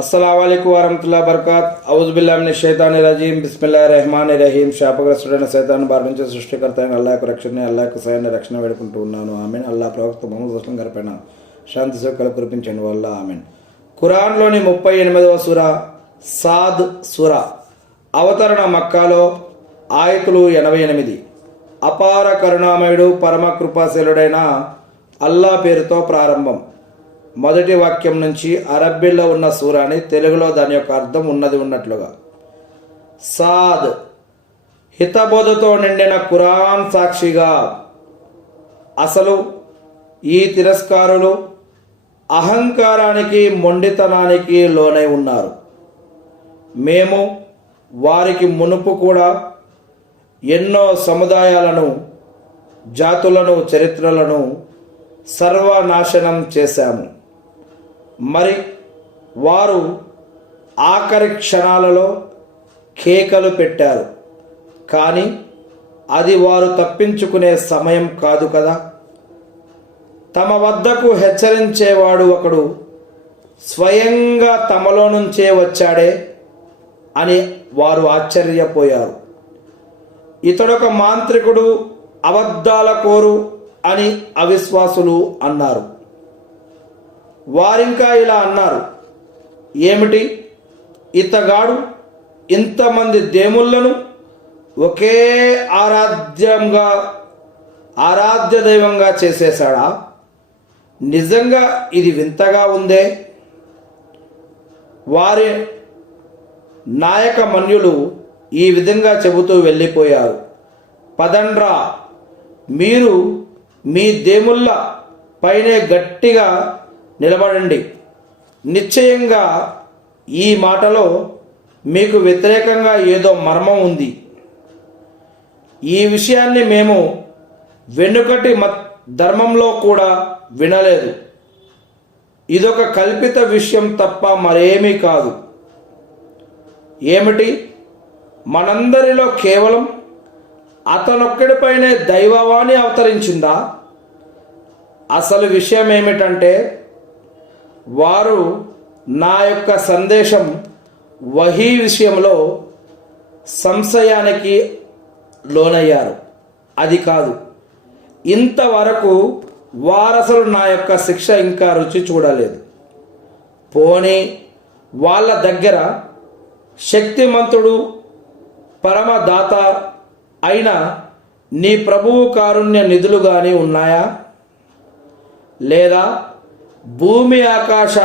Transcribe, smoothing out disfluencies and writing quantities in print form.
అస్సలాముఅలైకుం వరహమతుల్లాహి వబరకాత్ ఔజుబిల్లాహి మినశ్శైతానిర్రజీం బిస్మిల్లాహిర్రహమానిర్రహీం శాపగ్రస్తుడైన సైతాన్ బారి నుంచి సృష్టికర్త అయిన అల్లాహ్ రక్షణ అల్లాహ్ సహాయాన్ని రక్షణ వేడుకుంటూ ఉన్నాను. ఆమెన్. అల్లాహ్ ప్రవక్త ముహమ్మద్ వసల్లం గారిపైన శాంతి సౌఖ్యాలు కురిపించండి వల్ల ఆమెన్. ఖురాన్లోని 38వ సూర సాద్ సూర అవతరణ మక్కాలో ఆయతులు 88. అపార కరుణామయుడు పరమ కృపాశీలుడైన అల్లా పేరుతో ప్రారంభం. మొదటి వాక్యం నుంచి అరబ్బీలో ఉన్న సూరాని తెలుగులో దాని యొక్క అర్థం ఉన్నట్లుగా. సాద్ హితబోధతో నిండిన ఖురాన్ సాక్షిగా. అసలు ఈ తిరస్కారులు అహంకారానికి మొండితనానికి లోనై ఉన్నారు. మేము వారికి మునుపు కూడా ఎన్నో సముదాయాలను జాతులను చరిత్రలను సర్వనాశనం చేశాము. మరి వారు ఆఖరి క్షణాలలో కేకలు పెట్టారు, కానీ అది వారు తప్పించుకునే సమయం కాదు కదా. తమ వద్దకు హెచ్చరించేవాడు ఒకడు స్వయంగా తమలో నుంచే వచ్చాడే అని వారు ఆశ్చర్యపోయారు. ఇతడొక మాంత్రికుడు, అబద్ధాల కోరు అని అవిశ్వాసులు అన్నారు. వారింకా ఇలా అన్నారు, ఏమిటి, ఇతగాడు ఇంతమంది దేవుళ్ళను ఒకే ఆరాధ్య దైవంగా చేసేశాడా? నిజంగా ఇది వింతగా ఉందే. వారి నాయక మన్యులు ఈ విధంగా చెబుతూ వెళ్ళిపోయారు. పదండ్రా, మీరు మీ దేవుళ్ళ పైనే గట్టిగా నిలబడండి. నిశ్చయంగా ఈ మాటలో మీకు వ్యతిరేకంగా ఏదో మర్మం ఉంది. ఈ విషయాన్ని మేము వెనుకటి ధర్మంలో కూడా వినలేదు. ఇదొక కల్పిత విషయం తప్ప మరేమీ కాదు. ఏమిటి, మనందరిలో కేవలం అతనొక్కడిపైనే దైవవాణి అవతరించిందా? అసలు విషయం ఏమిటంటే, వారు నా యొక్క సందేశం వహీ విషయంలో సంశయానికి లోనయ్యారు. అది కాదు, ఇంతవరకు వారసులు నా యొక్క శిక్ష ఇంకా రుచి చూడలేదు. పోనీ వాళ్ళ దగ్గర శక్తిమంతుడు పరమదాత అయిన నీ ప్రభువు కారుణ్య నిధులు కానీ ఉన్నాయా? లేదా భూమి ఆకాశాల